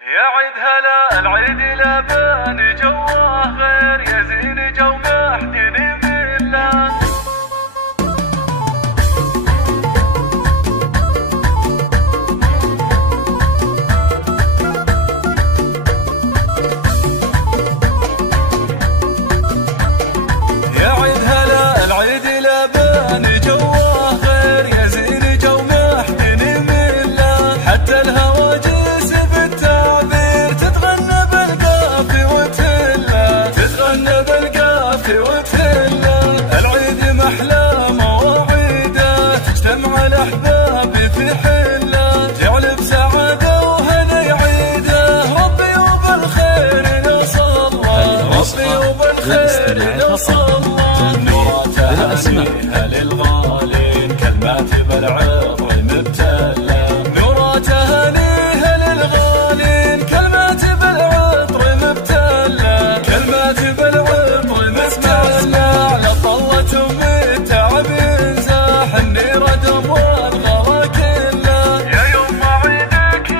يا عيد هلا العيد لبان جواه غير يزين جو محدني بالله. يا عيد هلا العيد لبان جواه غير يزين جو محدني بالله. حتى الهواجس بالتعبير تتغنى بالقافي وتهلا، تتغنى بالقافي وتهلا. العيد محلى مواعيده تجتمع الاحباب في حله، جعل بسعاده وهنا يعيده. ربي وبالخير نصلى، ربي وبالخير نصلى. نوراته هنيها للغالين كلمات بالعطر مبتلى. نوراته هنيها للغالين كلمات بالعطر مبتلى، كلمات بالعطر مبتلى. على طلة بالتعب ينزاح النيرة دم والغلا كله. يا يوم عيدك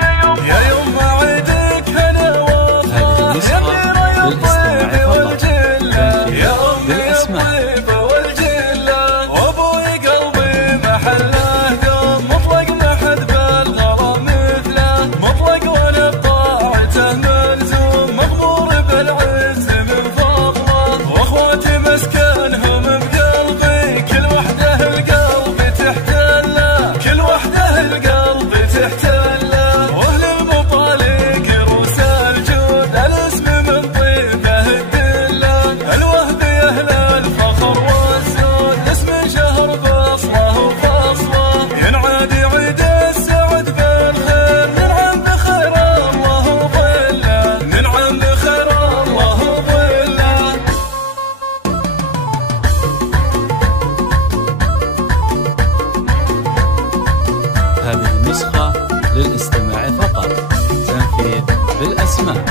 يا يوم عيدك هلا وفرح يا غير الطيب والجله. يا امي الطيب والجله وابوي قلبي محله دوم. مطلق ما حد بالغلا مثله، مطلق وانا بطاعته ملزوم. مغمور بالعز من فضله واخواتي مسكنهم بقلبي. كل وحده القلب تحتله، كل وحده القلب تحتله. واهل المطالق روس الجود الاسم من طيبه الدله. الوهب يا اهل الفخر والزود اسم شهر بصله وفصله. ينعاد عيد السعد بالخير ننعم بخير الله وظله، ننعم بخير الله وظله. هذه النسخة للاستماع فقط، تنفيذ بالأسماء.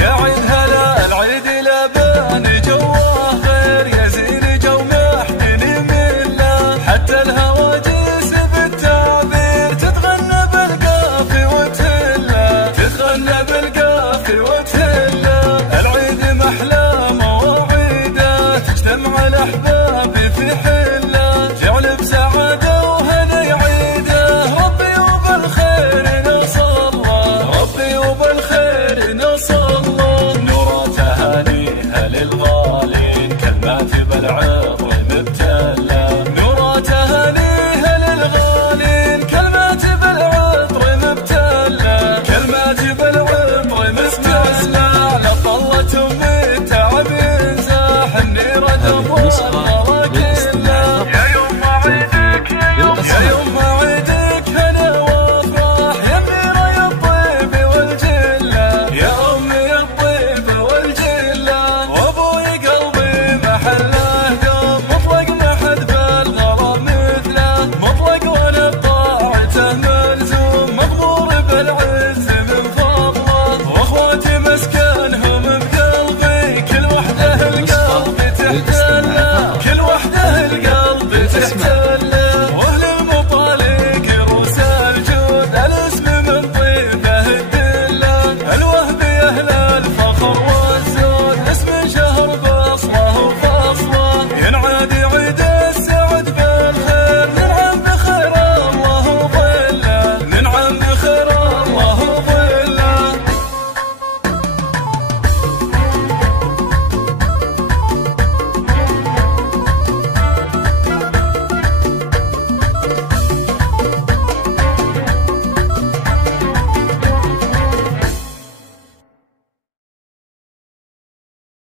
يا عيد هلا العيد لبان جواه غير يزين جو محدني بالله. حتى الهواجس بالتعبير تتغنى بالقافي وتهلا، تتغنى بالقافي وتهلا. العيد محلى مواعيده تجتمع الاحباب في حله، جعل بسعاده وهنا يعيده. ربي وبالخير نصلى، ربي وبالخير نصلى. نوراته هنيها للغالين كلمات بالعطر مبتلى. نوراته هنيها للغالين كلمات بالعطر مبتلى، كلمات بالعطر مبتلى. على طلة بالتعب ينزاح النيرة دم والغلا